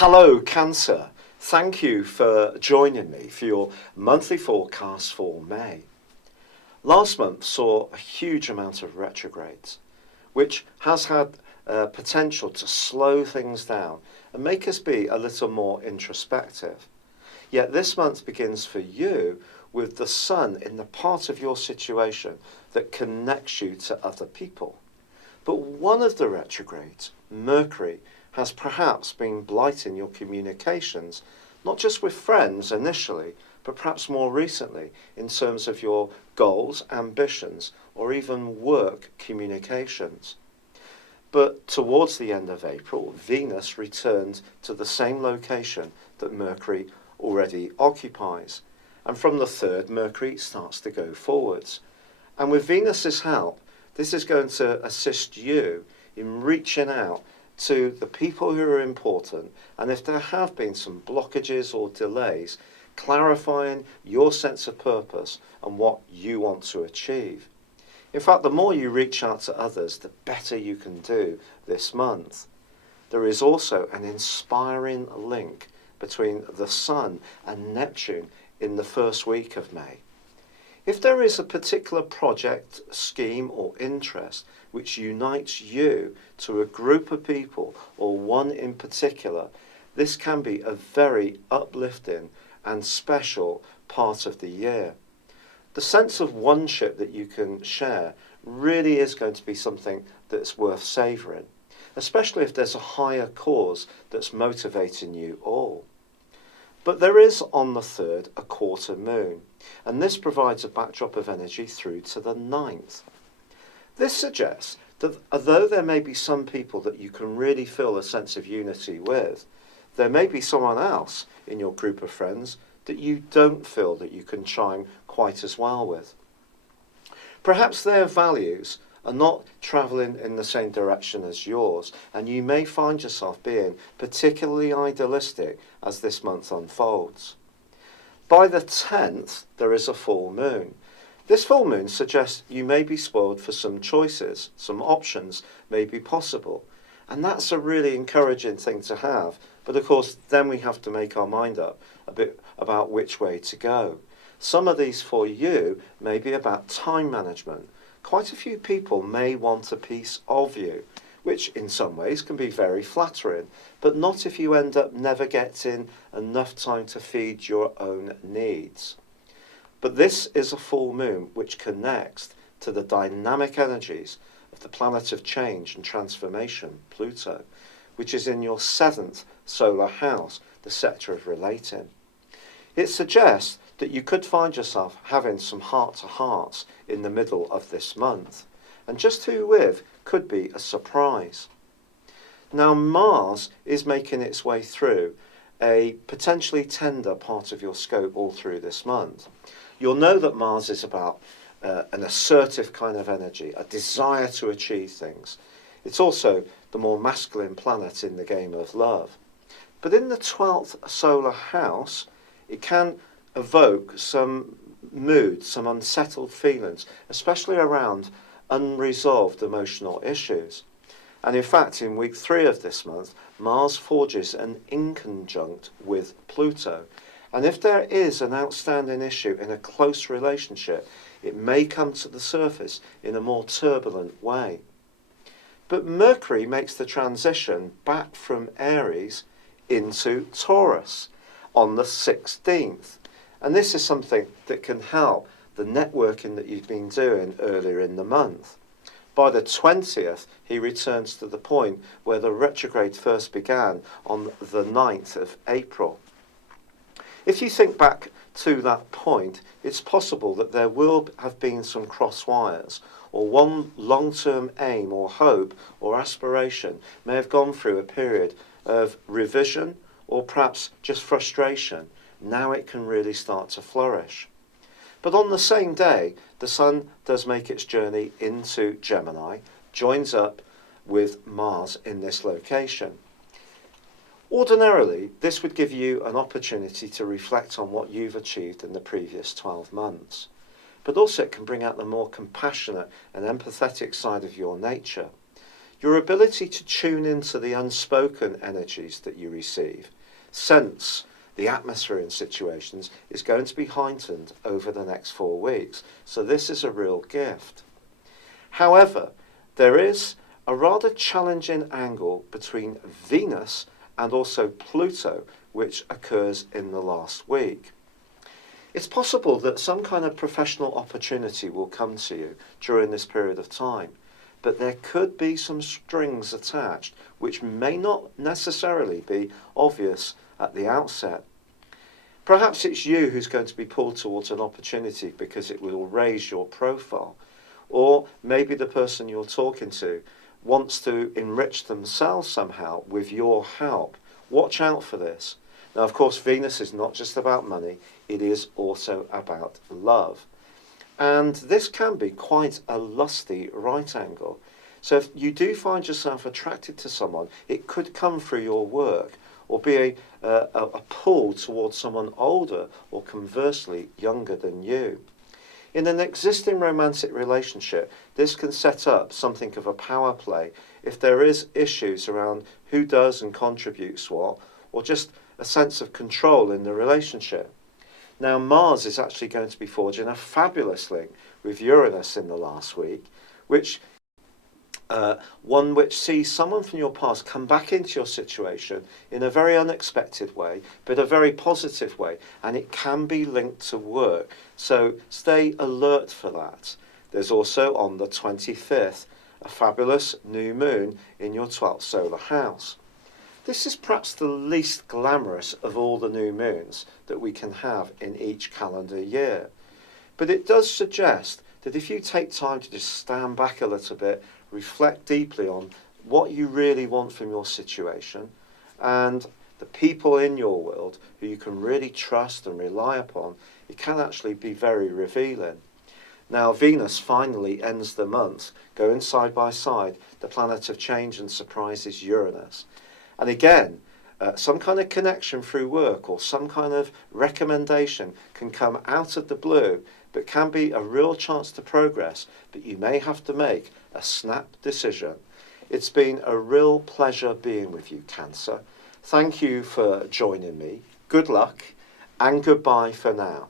Hello, Cancer. Thank you for joining me for your monthly forecast for May. Last month saw a huge amount of retrogrades, which has had potential to slow things down and make us be a little more introspective. Yet this month begins for you with the sun in the part of your situation that connects you to other people. But one of the retrogrades, Mercury, has perhaps been blighting your communications, not just with friends initially, but perhaps more recently in terms of your goals, ambitions, or even work communications. But towards the end of April, Venus returned to the same location that Mercury already occupies. And from the 3rd, Mercury starts to go forwards. And with Venus's help, this is going to assist you in reaching out to the people who are important, and if there have been some blockages or delays, clarifying your sense of purpose and what you want to achieve. In fact, the more you reach out to others, the better you can do this month. There is also an inspiring link between the Sun and Neptune in the first week of May. If there is a particular project, scheme or interest which unites you to a group of people or one in particular, this can be a very uplifting and special part of the year. The sense of oneship that you can share really is going to be something that's worth savouring, especially if there's a higher cause that's motivating you all. But there is on the 3rd a quarter moon, and this provides a backdrop of energy through to the 9th. This suggests that although there may be some people that you can really feel a sense of unity with, there may be someone else in your group of friends that you don't feel that you can chime quite as well with. Perhaps their values are not travelling in the same direction as yours, and you may find yourself being particularly idealistic as this month unfolds. By the 10th, there is a full moon. This full moon suggests you may be spoiled for some choices, some options may be possible, and that's a really encouraging thing to have. But of course, then we have to make our mind up a bit about which way to go. Some of these for you may be about time management. Quite a few people may want a piece of you, which in some ways can be very flattering, but not if you end up never getting enough time to feed your own needs. But this is a full moon which connects to the dynamic energies of the planet of change and transformation, Pluto, which is in your 7th solar house, the sector of relating. It suggests that you could find yourself having some heart-to-hearts in the middle of this month, and just who with could be a surprise. Now Mars is making its way through a potentially tender part of your scope all through this month. You'll know that Mars is about an assertive kind of energy, a desire to achieve things. It's also the more masculine planet in the game of love. But in the 12th solar house, it can evoke some mood, some unsettled feelings, especially around unresolved emotional issues. And in fact, in week 3 of this month, Mars forges an inconjunct with Pluto. And if there is an outstanding issue in a close relationship, it may come to the surface in a more turbulent way. But Mercury makes the transition back from Aries into Taurus on the 16th. And this is something that can help the networking that you've been doing earlier in the month. By the 20th, he returns to the point where the retrograde first began on the 9th of April. If you think back to that point, it's possible that there will have been some cross wires, or one long-term aim or hope or aspiration may have gone through a period of revision or perhaps just frustration. Now it can really start to flourish. But on the same day, the Sun does make its journey into Gemini, joins up with Mars in this location. Ordinarily, this would give you an opportunity to reflect on what you've achieved in the previous 12 months. But also it can bring out the more compassionate and empathetic side of your nature. Your ability to tune into the unspoken energies that you receive, sense the atmosphere in situations, is going to be heightened over the next 4 weeks. So this is a real gift. However, there is a rather challenging angle between Venus and also Pluto, which occurs in the last week. It's possible that some kind of professional opportunity will come to you during this period of time, but there could be some strings attached which may not necessarily be obvious at the outset. Perhaps it's you who's going to be pulled towards an opportunity because it will raise your profile, or maybe the person you're talking to wants to enrich themselves somehow with your help. Watch out for this. Now, of course, Venus is not just about money, it is also about love. And this can be quite a lusty right angle. So if you do find yourself attracted to someone, it could come through your work or be a pull towards someone older or conversely younger than you. In an existing romantic relationship, this can set up something of a power play if there is issues around who does and contributes what, or just a sense of control in the relationship. Now, Mars is actually going to be forging a fabulous link with Uranus in the last week, which one which sees someone from your past come back into your situation in a very unexpected way, but a very positive way, and it can be linked to work. So stay alert for that. There's also on the 25th a fabulous new moon in your 12th solar house. This is perhaps the least glamorous of all the new moons that we can have in each calendar year. But it does suggest that if you take time to just stand back a little bit, reflect deeply on what you really want from your situation and the people in your world who you can really trust and rely upon, it can actually be very revealing. Now, Venus finally ends the month going side by side, the planet of change and surprises Uranus. And again, some kind of connection through work or some kind of recommendation can come out of the blue, but can be a real chance to progress, but you may have to make a snap decision. It's been a real pleasure being with you, Cancer. Thank you for joining me. Good luck and goodbye for now.